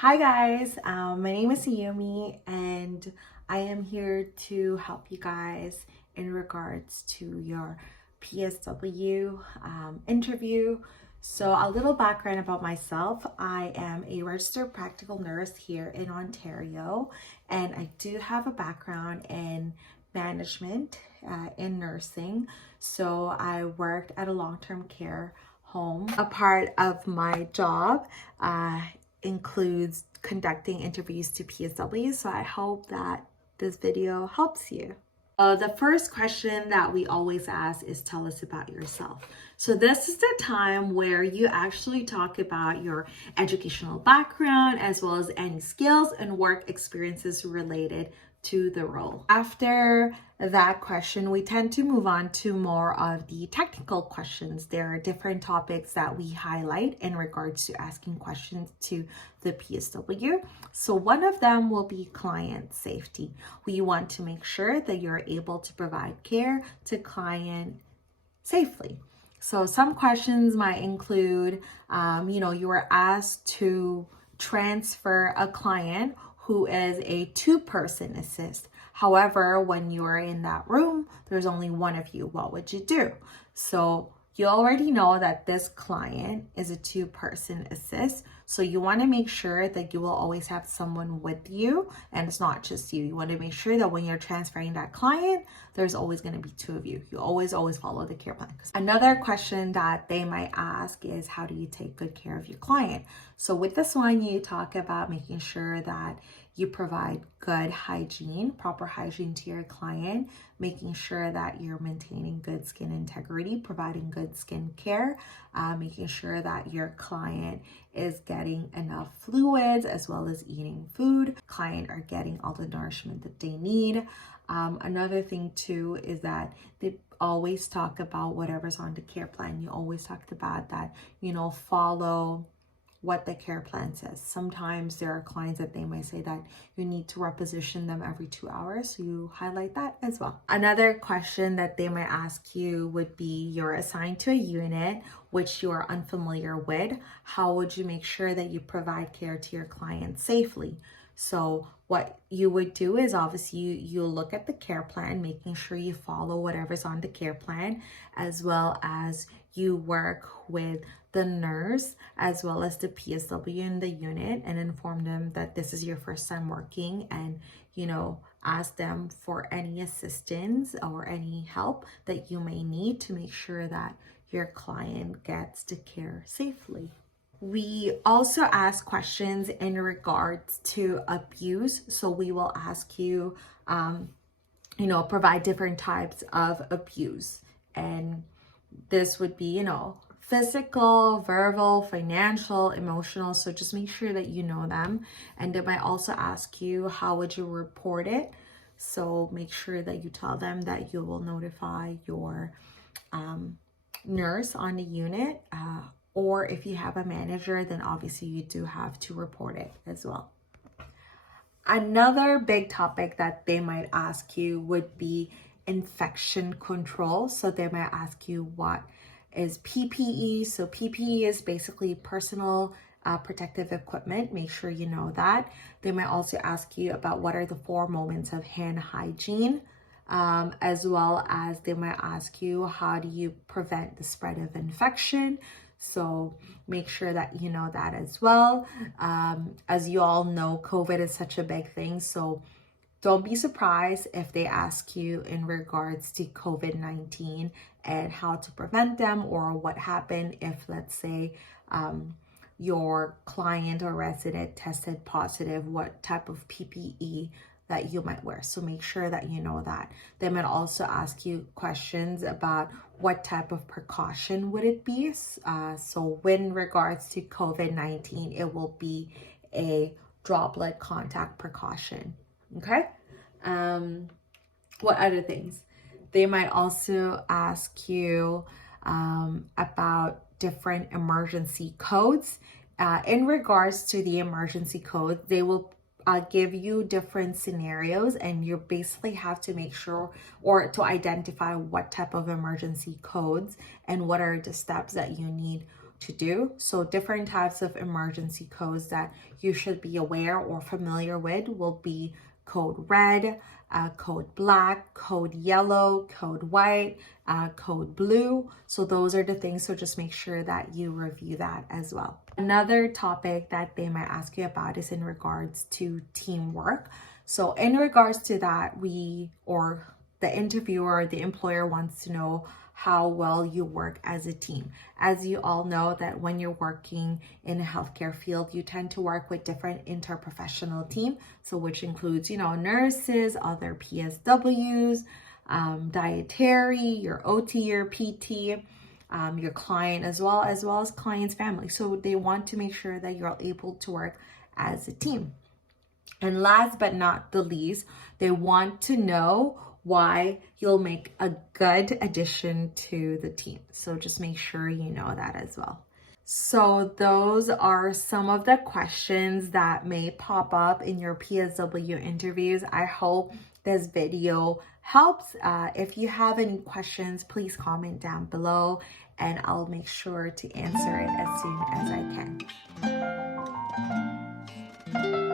Hi guys, my name is Yumi and I am here to help you guys in regards to your PSW interview. So a little background about myself. I am a registered practical nurse here in Ontario, and I do have a background in management in nursing. So I worked at a long-term care home. A part of my job includes conducting interviews to PSW, so I hope that this video helps you. The first question that we always ask is tell us about yourself. So this is the time where you actually talk about your educational background as well as any skills and work experiences related to the role. After that question, we tend to move on to more of the technical questions. There are different topics that we highlight in regards to asking questions to the PSW. So one of them will be client safety. We want to make sure that you're able to provide care to client safely. So some questions might include, you were asked to transfer a client who is a two-person assist. However, when you are in that room, there's only one of you. What would you do? So you already know that this client is a two-person assist. So you want to make sure that you will always have someone with you, and it's not just you. You want to make sure that when you're transferring that client, there's always going to be two of you. You always follow the care plan. Another question that they might ask is, how do you take good care of your client? So with this one, you talk about making sure that you provide good hygiene, proper hygiene to your client, making sure that you're maintaining good skin integrity, providing good skin care, making sure that your client is getting enough fluids as well as eating food. Client are getting all the nourishment that they need. Another thing too is that they always talk about whatever's on the care plan. You always talked about that, follow what the care plan says. Sometimes there are clients that they might say that you need to reposition them every 2 hours. So you highlight that as well. Another question that they might ask you would be, you're assigned to a unit which you are unfamiliar with. How would you make sure that you provide care to your client safely? So what you would do is obviously you look at the care plan, making sure you follow whatever's on the care plan, as well as you work with the nurse as well as the PSW in the unit and inform them that this is your first time working, and ask them for any assistance or any help that you may need to make sure that your client gets to care safely. We also ask questions in regards to abuse. So we will ask you, provide different types of abuse. And this would be, physical, verbal, financial, emotional. So just make sure that you know them. And they might also ask you, how would you report it? So make sure that you tell them that you will notify your nurse on the unit, or if you have a manager, then obviously you do have to report it as well. Another big topic that they might ask you would be infection control. So they might ask you, what is PPE? So PPE is basically personal protective equipment. Make sure you know that. They might also ask you about what are the 4 moments of hand hygiene, as well as they might ask you, how do you prevent the spread of infection? So make sure that you know that as well. As you all know, COVID is such a big thing. So don't be surprised if they ask you in regards to COVID-19 and how to prevent them, or what happened if, let's say, your client or resident tested positive, what type of PPE that you might wear. So make sure that you know that. They might also ask you questions about what type of precaution would it be. So in regards to COVID-19, it will be a droplet contact precaution. Okay. What other things? They might also ask you about different emergency codes. In regards to the emergency code, they will give you different scenarios, and you basically have to make sure or to identify what type of emergency codes and what are the steps that you need to do. So different types of emergency codes that you should be aware or familiar with will be code red, code black, code yellow, code white, code blue. So those are the things. So just make sure that you review that as well. Another topic that they might ask you about is in regards to teamwork. So in regards to that, the interviewer, the employer wants to know how well you work as a team. As you all know, that when you're working in a healthcare field, you tend to work with different interprofessional team. So which includes, nurses, other PSWs, dietary, your OT, your PT, your client, as well as client's family. So they want to make sure that you're able to work as a team. And last but not the least, they want to know why you'll make a good addition to the team. So just make sure you know that as well. So those are some of the questions that may pop up in your PSW interviews. I hope this video helps. If you have any questions, please comment down below and I'll make sure to answer it as soon as I can.